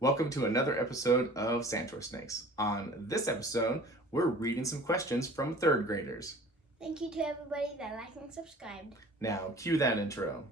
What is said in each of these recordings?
Welcome to another episode of SantorSnakes. On this episode, we're reading some questions from third graders. Thank you to everybody that liked and subscribed. Now, cue that intro.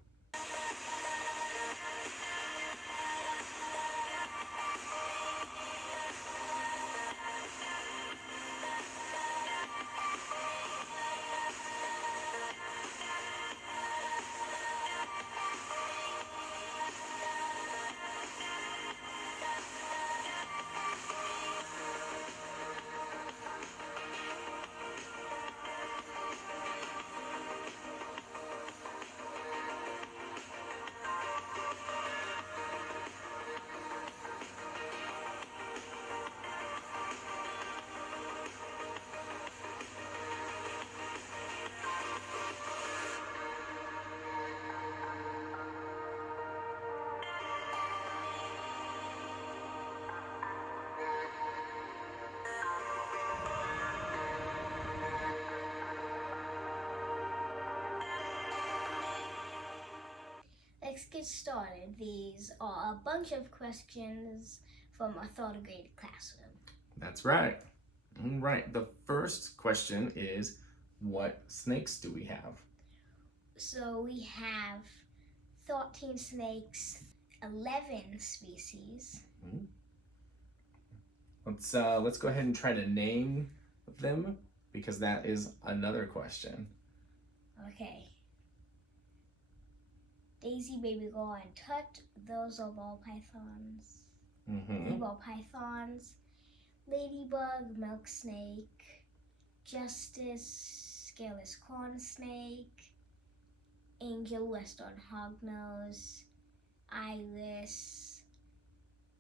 Let's get started. These are a bunch of questions from our third grade classroom. That's right. All right, the first question is, what snakes do we have? So we have 13 snakes, 11 species. Let's go ahead and try to name them, because that is another question. Okay. Daisy, baby girl, and Tut, those are ball pythons. Ball pythons. Ladybug, milk snake. Justice, scaleless corn snake. Angel, western hognose. Iris,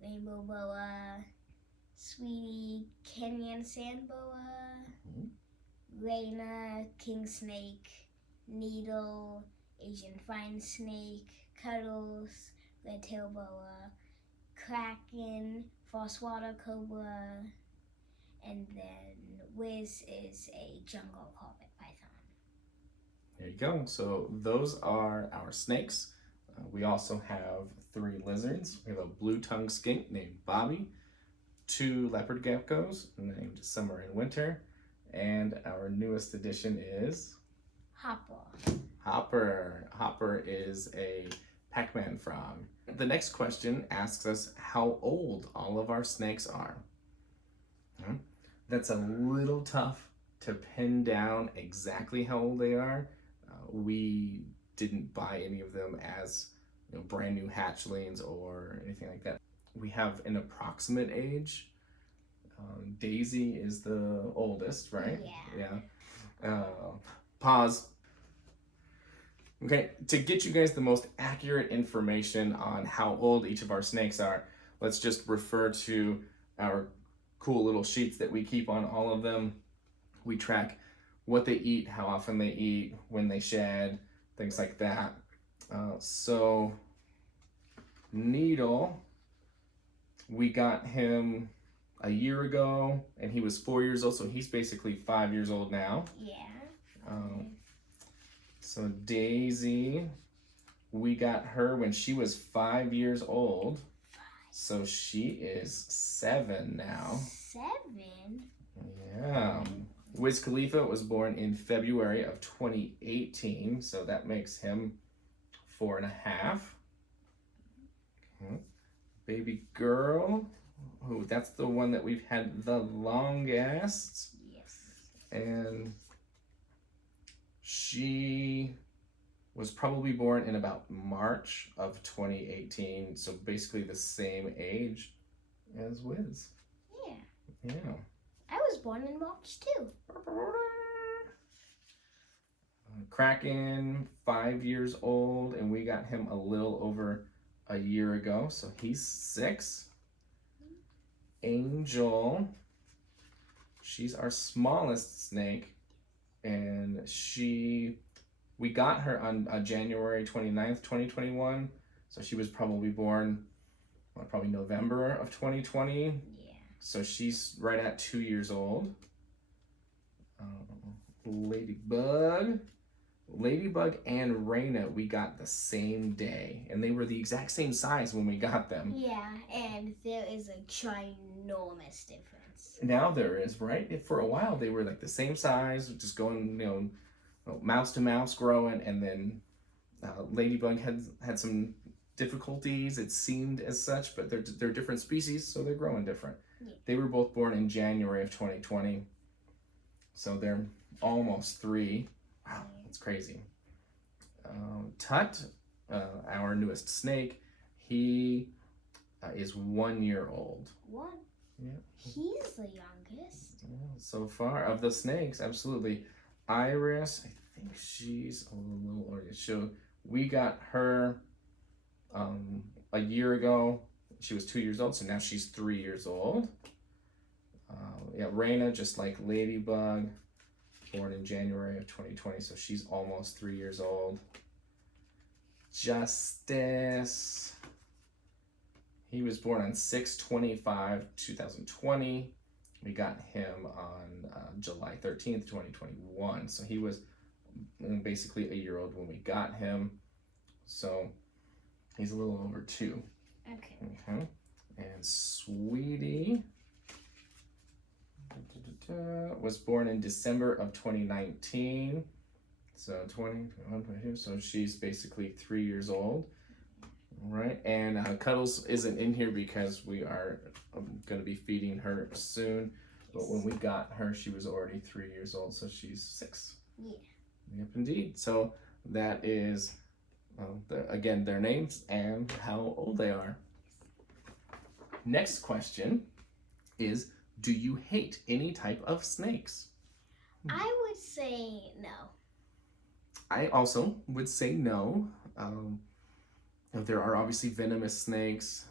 rainbow boa. Sweetie, Kenyan sand boa. Raina, king snake. Needle, Asian fine snake. Cuddles, red tail boa. Kraken, frostwater cobra. And then Wiz is a jungle carpet python. There you go. So those are our snakes. We also have 3 lizards. We have a blue-tongued skink named Bobby, 2 leopard geckos named Summer and Winter, and our newest addition is Hopper. Hopper is a Pac-Man frog. The next question asks us how old all of our snakes are. That's a little tough to pin down exactly how old they are. We didn't buy any of them as brand new hatchlings or anything like that. We have an approximate age. Daisy is the oldest, right? Yeah. Pause. Okay, to get you guys the most accurate information on how old each of our snakes are, let's just refer to our cool little sheets that we keep on all of them. We track what they eat, how often they eat, when they shed, things like that. So Needle, we got him a year ago, and he was 4 years old, so he's basically 5 years old now. Yeah. So Daisy, we got her when she was 5 years old, so she is 7 now. 7? Yeah. Wiz Khalifa was born in February of 2018, so that makes him 4.5. Baby girl, that's the one that we've had the longest. Yes. And she was probably born in about March of 2018, so basically the same age as Wiz. Yeah. Yeah. I was born in March too. Kraken, 5 years old, and we got him a little over a year ago, so he's 6. Angel, she's our smallest snake, and we got her on January 29th, 2021, so she was probably born probably November of 2020. Yeah. So she's right at 2 years old. Ladybug, Ladybug and Raina we got the same day, and they were the exact same size when we got them. Yeah, and there is a ginormous difference. Now there is, right? For a while they were like the same size, just going, mouse to mouse growing, and then Ladybug had some difficulties. It seemed as such, but they're different species, so they're growing different. Yeah. They were both born in January of 2020, so they're almost 3. Wow, that's crazy. Tut, our newest snake, he is 1 year old. One. Yeah. He's the youngest. Yeah, so far of the snakes, absolutely. Iris, I think she's a little older. So we got her a year ago. She was 2 years old, so now she's 3 years old. Yeah, Raina, just like Ladybug, born in January of 2020, so she's almost 3 years old. Justice, he was born on 6/25/2020. We got him on July 13th, 2021. So he was basically a year old when we got him. So he's a little over 2. Okay. And Sweetie was born in December of 2019. So 20, 21, 22. So she's basically 3 years old. Right, and Cuddles isn't in here because we are going to be feeding her soon. But when we got her, she was already 3 years old, so she's 6. Yeah. Yep, indeed. So that is, again, their names and how old they are. Next question is, do you hate any type of snakes? I would say no. I also would say no. There are obviously venomous snakes,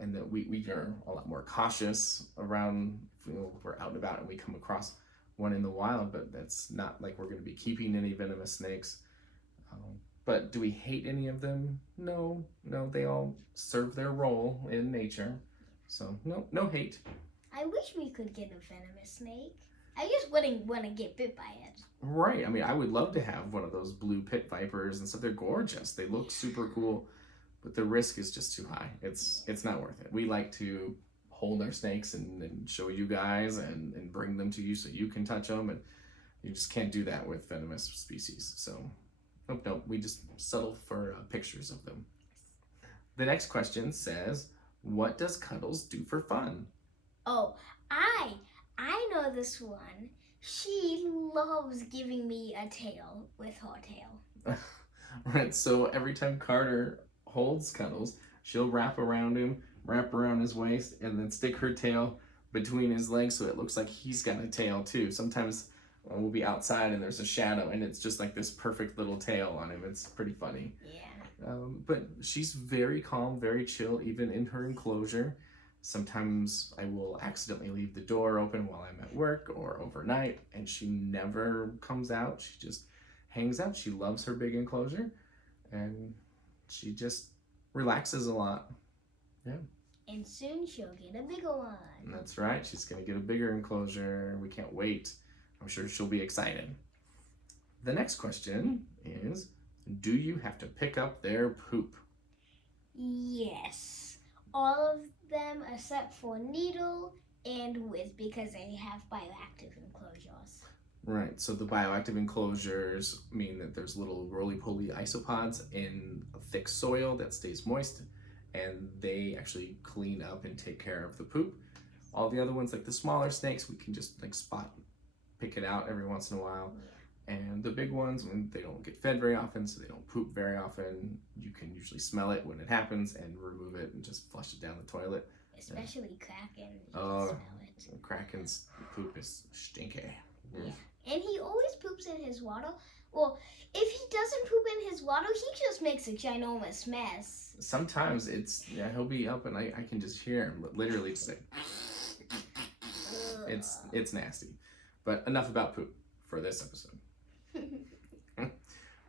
and that we are a lot more cautious around. We're out and about and we come across one in the wild, but that's not like we're going to be keeping any venomous snakes. But do we hate any of them? No, they all serve their role in nature. So no hate. I wish we could get a venomous snake. I just wouldn't want to get bit by it. Right. I mean, I would love to have one of those blue pit vipers and stuff. They're gorgeous. They look super cool, but the risk is just too high. It's not worth it. We like to hold our snakes and show you guys and bring them to you so you can touch them, and you just can't do that with venomous species. So nope. We just settle for pictures of them. The next question says, what does Cuddles do for fun? Oh, I know this one. She loves giving me a tail with her tail. Right, so every time Carter holds Cuddles, she'll wrap around his waist, and then stick her tail between his legs so it looks like he's got a tail too. Sometimes we'll be outside and there's a shadow and it's just like this perfect little tail on him. It's pretty funny. Yeah. But she's very calm, very chill, even in her enclosure. Sometimes I will accidentally leave the door open while I'm at work or overnight, and she never comes out. She just hangs out. She loves her big enclosure, and she just relaxes a lot. Yeah. And soon she'll get a bigger one. That's right. She's going to get a bigger enclosure. We can't wait. I'm sure she'll be excited. The next question is, do you have to pick up their poop? Yes. All of them except for Needle and Wiz, because they have bioactive enclosures. Right, so the bioactive enclosures mean that there's little roly-poly isopods in thick soil that stays moist, and they actually clean up and take care of the poop. All the other ones, like the smaller snakes, we can just pick it out every once in a while. And the big ones, when they don't get fed very often, so they don't poop very often, you can usually smell it when it happens and remove it and just flush it down the toilet. Especially Kraken, you can smell it. Kraken's poop is stinky. Yeah, and he always poops in his water. Well, if he doesn't poop in his water, he just makes a ginormous mess. Sometimes he'll be up and I can just hear him literally just like, it's nasty. But enough about poop for this episode.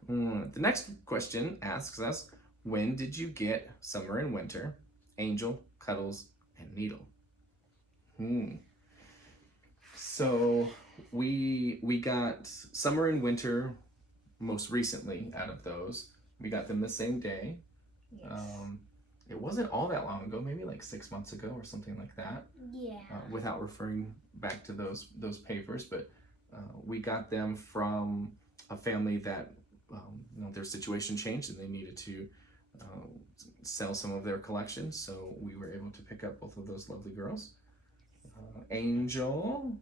The next question asks us, when did you get Summer and Winter, Angel, Cuddles, and Needle? So we got Summer and Winter most recently out of those. We got them the same day. Yes. It wasn't all that long ago, maybe like 6 months ago or something like that. Yeah. Without referring back to those papers, but we got them from a family that their situation changed and they needed to sell some of their collection, so we were able to pick up both of those lovely girls. Angel.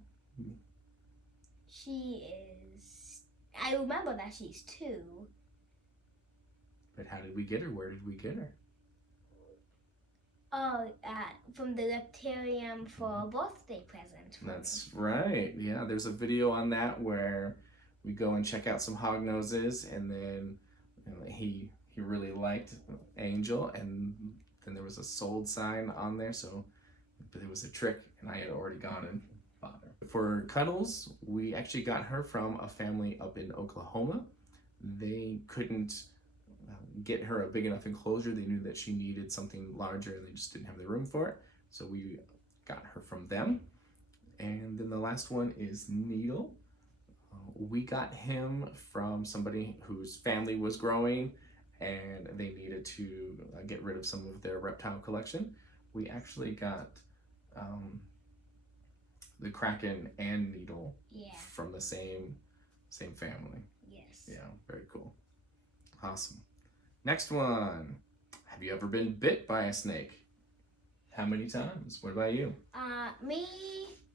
She is. I remember that she's 2. But how did we get her? Where did we get her? Oh, from the Reptarium for a birthday present. That's right. Yeah, there's a video on that where we go and check out some hognoses, and then he really liked Angel, and then there was a sold sign on there, so but it was a trick, and I had already gone and bought her. For Cuddles, we actually got her from a family up in Oklahoma. They couldn't get her a big enough enclosure. They knew that she needed something larger and they just didn't have the room for it, so we got her from them. And then the last one is Needle. We got him from somebody whose family was growing and they needed to get rid of some of their reptile collection. We actually got the Kraken and Needle from the same family. Yes. Yeah, very cool. Awesome. Next one. Have you ever been bit by a snake? How many times? What about you? Me,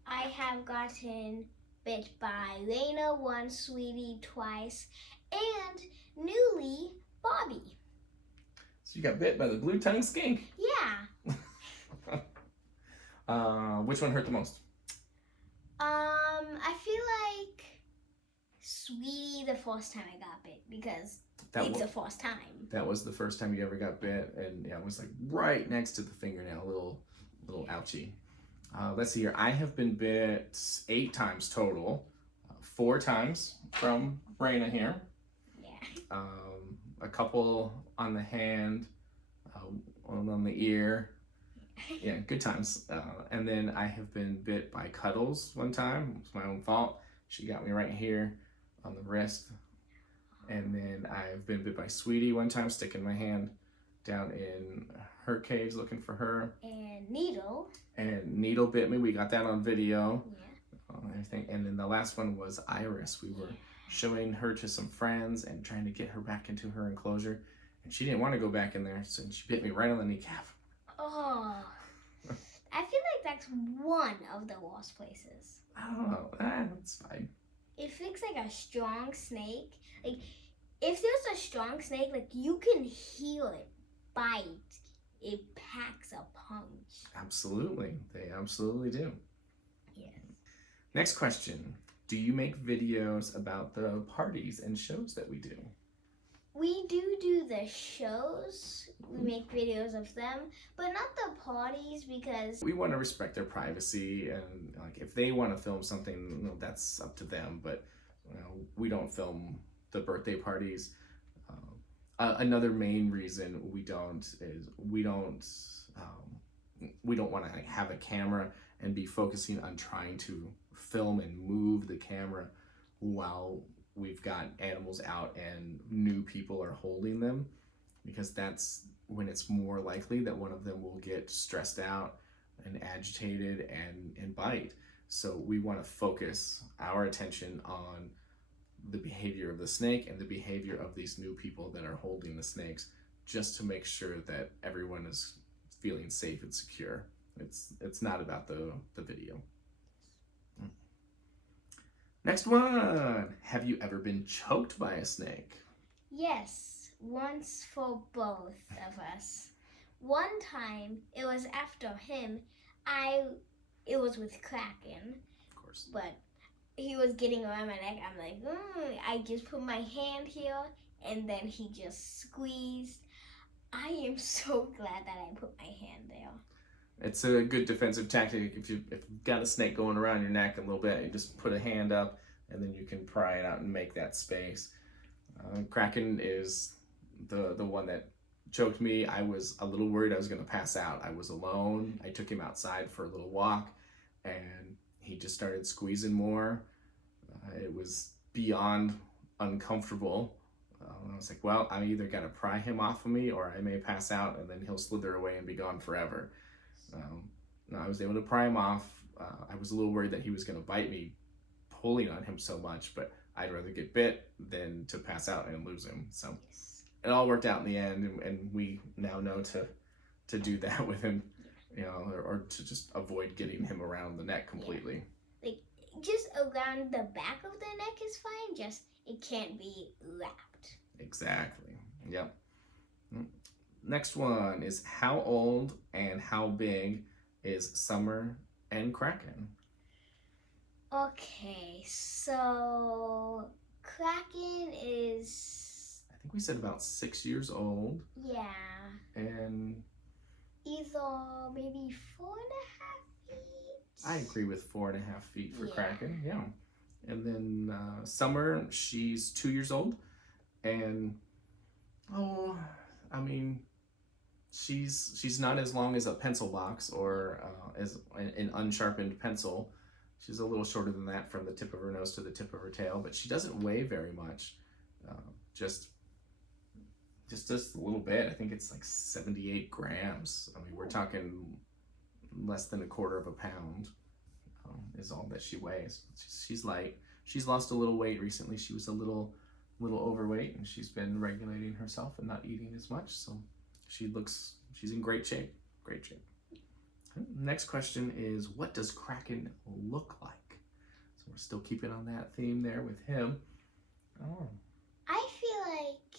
I have gotten bit by Lena once, Sweetie twice, and newly Bobby. So you got bit by the blue-tongued skink. Yeah. Which one hurt the most? I feel like Sweetie the first time I got bit because it's the first time. That was the first time you ever got bit, and yeah, it was like right next to the fingernail, little ouchie. Let's see here. I have been bit 8 times total. 4 times from Raina here. Yeah. A couple on the hand, one on the ear. Yeah, good times. And then I have been bit by Cuddles one time. It was my own fault. She got me right here on the wrist. And then I've been bit by Sweetie one time, sticking my hand down in her caves looking for her. And Needle. And Needle bit me. We got that on video. Yeah. Everything. And then the last one was Iris. We were showing her to some friends and trying to get her back into her enclosure. And she didn't want to go back in there, so she bit me right on the kneecap. Oh. I feel like that's one of the worst places. I don't know. That's fine. It feels like a strong snake. Like, if there's a strong snake, like, you can hear it bite. It packs a punch. Absolutely. They absolutely do. Yes. Next question. Do you make videos about the parties and shows that we do? We do the shows. We make videos of them, but not the parties because we want to respect their privacy, and like if they want to film something, that's up to them. But we don't film the birthday parties. Another main reason we don't is we don't want to have a camera and be focusing on trying to film and move the camera while we've got animals out and new people are holding them, because that's when it's more likely that one of them will get stressed out and agitated and bite. So we want to focus our attention on the behavior of the snake and the behavior of these new people that are holding the snakes, just to make sure that everyone is feeling safe and secure. It's not about the video. Next one. Have you ever been choked by a snake? Yes, once for both of us. One time, it was after him. It was with Kraken. Of course. But he was getting around my neck. I'm like, I just put my hand here, and then he just squeezed. I am so glad that I put my hand there. It's a good defensive tactic. If you've got a snake going around your neck a little bit, you just put a hand up, and then you can pry it out and make that space. Kraken is the one that choked me. I was a little worried I was going to pass out. I was alone. I took him outside for a little walk, and he just started squeezing more. It was beyond uncomfortable. I was like, well, I either got to pry him off of me or I may pass out and then he'll slither away and be gone forever. No, I was able to pry him off. I was a little worried that he was going to bite me pulling on him so much, but I'd rather get bit than to pass out and lose him. So it all worked out in the end, and we now know to do that with him, you know, or to just avoid getting him around the neck completely. Yeah. Like, just around the back of the neck is fine, just it can't be wrapped. Exactly. Yep. Next one is how old and how big is Summer and Kraken? Okay, so Kraken is... I think we said about 6 years old. Yeah. And... either maybe 4.5 feet. I agree with 4.5 feet for Kraken, yeah. And then Summer, she's 2 years old. And, she's not as long as a pencil box or as an unsharpened pencil. She's a little shorter than that from the tip of her nose to the tip of her tail, but she doesn't weigh very much. Just a little bit. I think it's like 78 grams. I mean, we're talking less than 1/4 pound is all that she weighs. She's light. She's lost a little weight recently. She was a little overweight, and she's been regulating herself and not eating as much. So she's in great shape. Great shape. Next question is, what does Kraken look like? So we're still keeping on that theme there with him. Oh. I feel like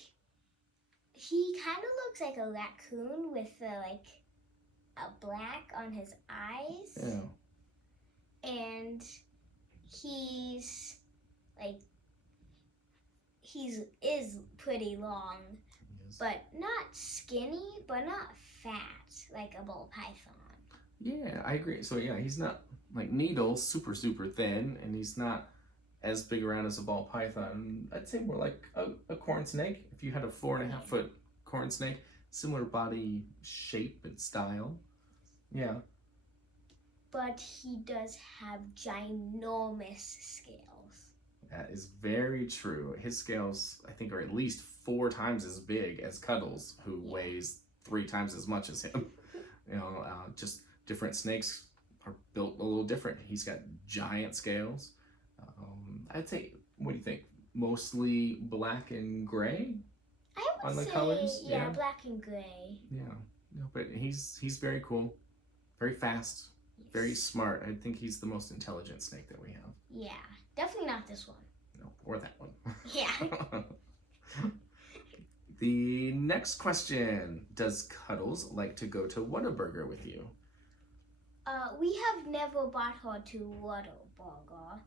he kind of looks like a raccoon with a black on his eyes. Yeah. And he's is pretty long, but not skinny, but not fat like a ball python. Yeah, I agree. So yeah, he's not like Needle, super thin, and he's not as big around as a ball python. I'd say more like a corn snake. If you had a 4.5 foot corn snake, similar body shape and style. Yeah. But he does have ginormous scales. That is very true. His scales, I think, are at least 4 times as big as Cuddles, who weighs 3 times as much as him. You know, just different snakes are built a little different. He's got giant scales. I'd say, what do you think? Mostly black and gray? I would on the say, colors? Yeah, black and gray. Yeah. No, but he's very cool, very fast, very smart. I think he's the most intelligent snake that we have. Yeah, definitely not this one. No, or that one. Yeah. The next question, does Cuddles like to go to Whataburger with you? We have never brought her to Whataburger,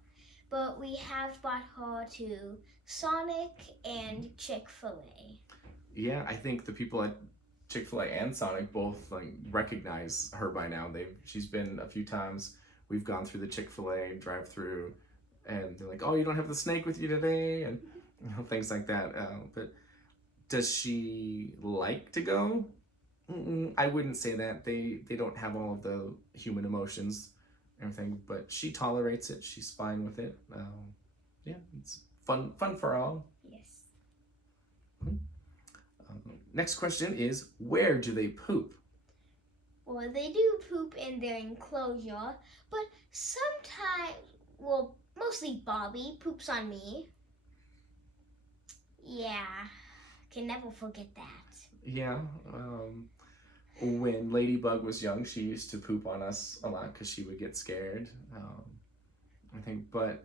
but we have brought her to Sonic and Chick-fil-A. Yeah, I think the people at Chick-fil-A and Sonic both recognize her by now. She's been a few times. We've gone through the Chick-fil-A drive-through, and they're like, "Oh, you don't have the snake with you today," and things like that. But does she like to go? I wouldn't say that. They don't have all of the human emotions, everything, but she tolerates it. She's fine with it. Yeah, it's fun for all. Yes. Next question is, where do they poop? Well, they do poop in their enclosure, but sometimes, mostly Bobby poops on me. Yeah, can never forget that. Yeah, when Ladybug was young, she used to poop on us a lot because she would get scared, I think. But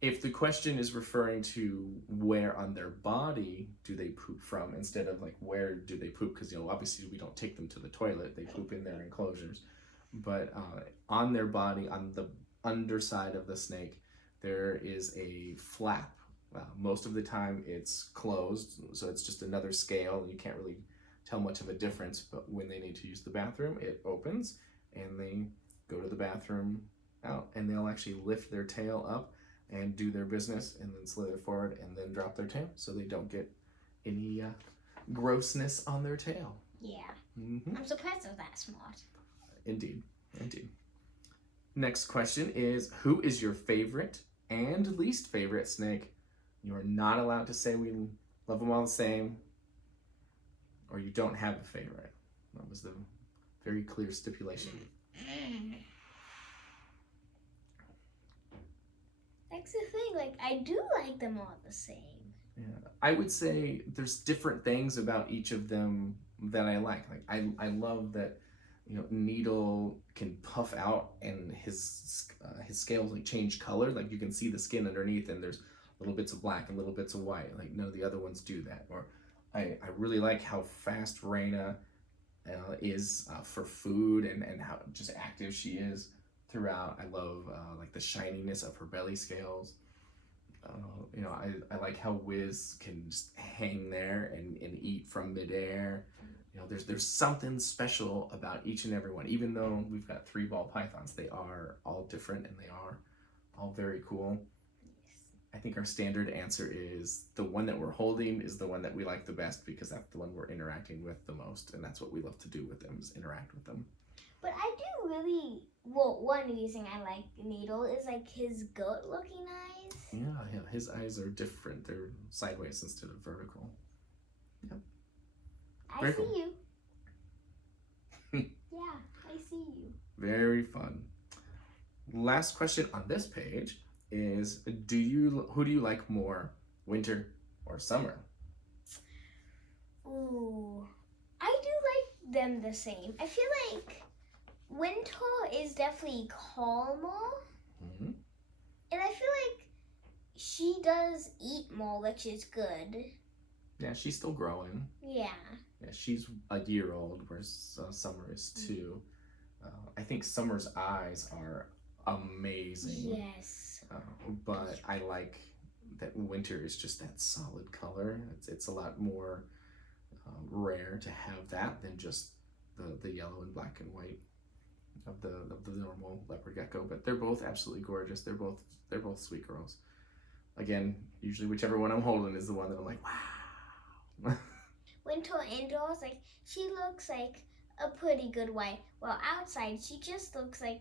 if the question is referring to where on their body do they poop from, instead of where do they poop, because obviously we don't take them to the toilet, they poop in their enclosures. But on their body, on the underside of the snake, there is a flap. Most of the time it's closed, so it's just another scale, and you can't really tell much of a difference. But when they need to use the bathroom, it opens, and they go to the bathroom out, and they'll actually lift their tail up and do their business, and then slither forward, and then drop their tail, so they don't get any grossness on their tail. Yeah. Mm-hmm. I'm surprised they're that smart. Indeed. Next question is, who is your favorite and least favorite snake? You are not allowed to say we love them all the same, or you don't have a favorite. That was the very clear stipulation. That's the thing, like, I do like them all the same. Yeah, I would say there's different things about each of them that I like. Like I love that, you know, Needle can puff out and his scales like change color. Like you can see the skin underneath, and there's little bits of black and little bits of white. Like none of the other ones do that. Or I really like how fast Raina is for food, and how just active she is throughout. I love like the shininess of her belly scales. You know, I like how Wiz can just hang there and eat from midair. You know, there's something special about each and every one. Even though we've got 3 ball pythons, they are all different and they are all very cool. I think our standard answer is the one that we're holding is the one that we like the best, because that's the one we're interacting with the most, and that's what we love to do with them, is interact with them. But I do really, well, one reason I like Needle is like his goat looking eyes. Yeah, his eyes are different. They're sideways instead of vertical. Yep. I Very see cool. you. Yeah, I see you. Very fun. Last question on this page is, who do you like more, winter or summer? Ooh, I do like them the same. I feel like winter is definitely calmer, Mm-hmm. and I feel like she does eat more, which is good. Yeah, she's still growing. Yeah. Yeah, she's a year old, whereas Summer is 2. I think Summer's eyes are amazing. Yes. But I like that Winter is just that solid color. It's a lot more rare to have that than just the yellow and black and white of the normal leopard gecko. But they're both absolutely gorgeous. They're both sweet girls. Again, usually whichever one I'm holding is the one that I'm like, wow. Winter indoors, like, she looks like a pretty good white. Well, outside, she just looks like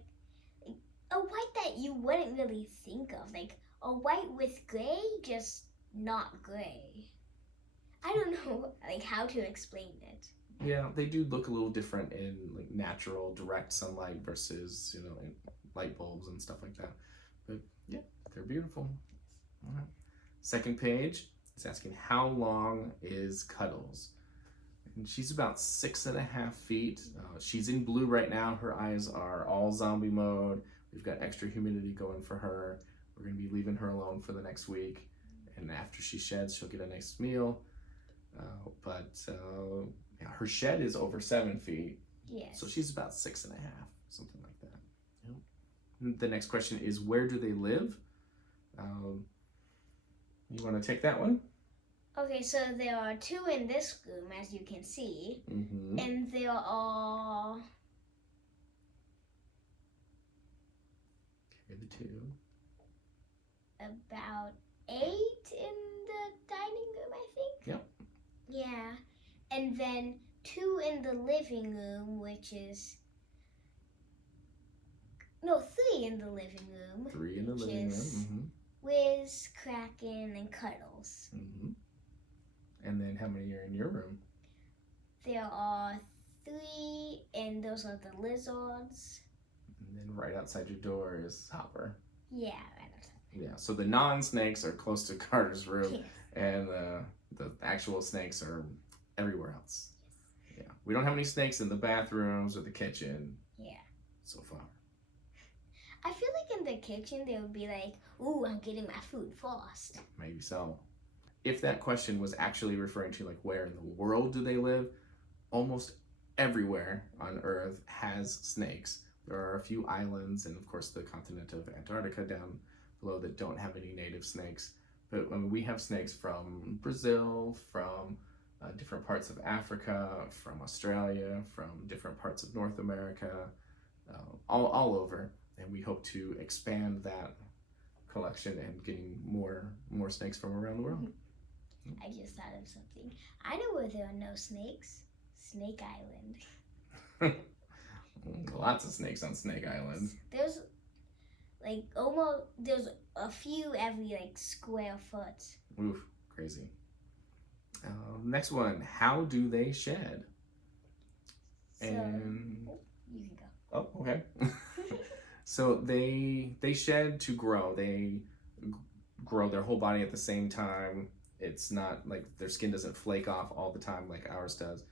a white that you wouldn't really think of. Like, a white with gray, just not gray. I don't know, like, how to explain it. Yeah, they do look a little different in like natural, direct sunlight versus, you know, in light bulbs and stuff like that. But yeah, they're beautiful. All right. Second page is asking, how long is Cuddles? And she's about 6.5 feet. She's in blue right now. Her eyes are all zombie mode. We've got extra humidity going for her. We're going to be leaving her alone for the next week. And after she sheds, she'll get a nice meal. Yeah, her shed is over 7 feet. Yes. So she's about 6.5, something like that. Yep. The next question is, where do they live? You want to take that one? Okay, so there are 2 in this room, as you can see. Mm-hmm. And there are... Here are the 2. about 8 in the dining room, I think. Yep. Yeah. And then 2 in the living room, which is... No, 3 in the living room. 3 in the living room. Mm-hmm. Wiz, Kraken, and Cuddles. Mm-hmm. And then how many are in your room? There are 3, and those are the lizards. And then right outside your door is Hopper. Yeah, right outside. Yeah, so the non-snakes are close to Carter's room, Yes. and the actual snakes are everywhere else. Yeah, we don't have any snakes in the bathrooms or the kitchen. Yeah. So far. I feel like in the kitchen they would be like, ooh, I'm getting my food first. Maybe so. If that question was actually referring to like where in the world do they live, almost everywhere on Earth has snakes. There are a few islands and of course the continent of Antarctica down below that don't have any native snakes. But we have snakes from Brazil, from different parts of Africa, from Australia, from different parts of North America, all over. And we hope to expand that collection and getting more snakes from around the world. I just thought of something. I know where there are no snakes. Snake Island. Lots of snakes on Snake Island. There's like almost there's a few every like square foot. Oof, crazy. Next one, how do they shed? So And you can go. oh, okay. So they shed to grow. They grow their whole body at the same time. It's not like their skin doesn't flake off all the time like ours does.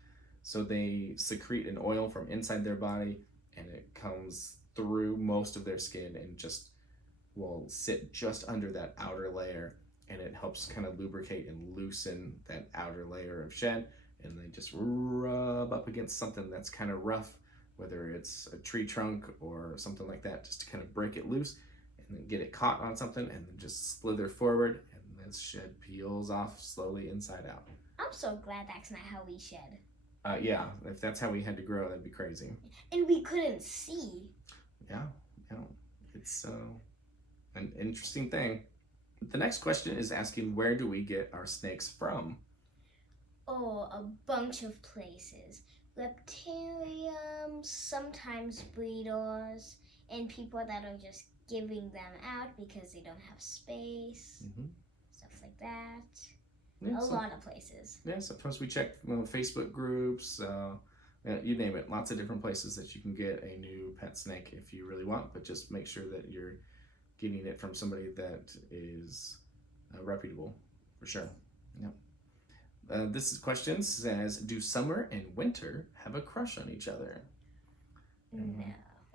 So they secrete an oil from inside their body, and it comes through most of their skin and just will sit just under that outer layer, and it helps kind of lubricate and loosen that outer layer of shed. And they just rub up against something that's kind of rough, whether it's a tree trunk or something like that, just to kind of break it loose and then get it caught on something and then just slither forward, and this shed peels off slowly inside out. I'm so glad that's not how we shed. Yeah, if that's how we had to grow, that'd be crazy. And we couldn't see. Yeah, it's an interesting thing. The next question is asking, where do we get our snakes from? Oh, a bunch of places. Reptariums, sometimes breeders, and people that are just giving them out because they don't have space. Stuff like that. Yeah, a lot of places. Yeah, sometimes we check Facebook groups, you name it. Lots of different places that you can get a new pet snake if you really want, but just make sure that you're getting it from somebody that is reputable, for sure. Yep. This question says, do summer and winter have a crush on each other? No.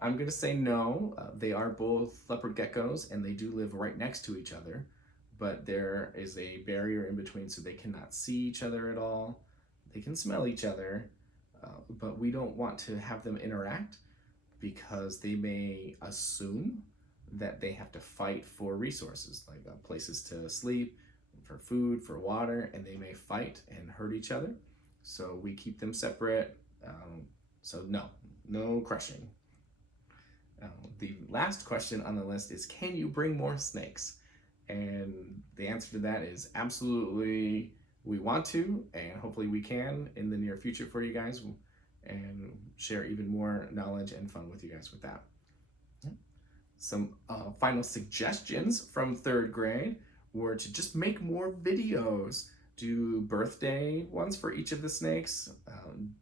I'm going to say no. They are both leopard geckos, and they do live right next to each other, but there is a barrier in between, so they cannot see each other at all. They can smell each other, but we don't want to have them interact because they may assume that they have to fight for resources, like places to sleep, for food, for water, and they may fight and hurt each other. So we keep them separate. So no crushing. The last question on the list is, can you bring more snakes? And the answer to that is absolutely, we want to, and hopefully we can in the near future for you guys, and share even more knowledge and fun with you guys with that. Some final suggestions from 3rd grade were to just make more videos, do birthday ones for each of the snakes,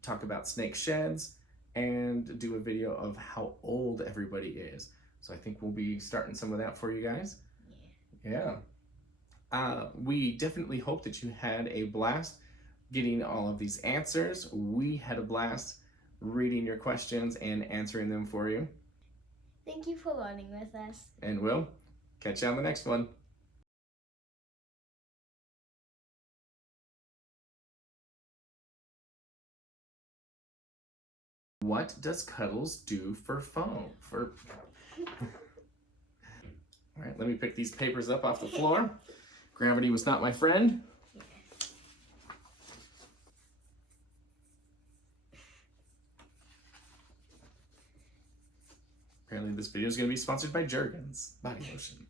talk about snake sheds, and do a video of how old everybody is. So I think we'll be starting some of that for you guys. Yeah. We definitely hope that you had a blast getting all of these answers. We had a blast reading your questions and answering them for you. Thank you for learning with us. And we'll catch you on the next one. What does Cuddles do for fun? All right, let me pick these papers up off the floor. Gravity was not my friend. Apparently this video is going to be sponsored by Jergens Body Lotion.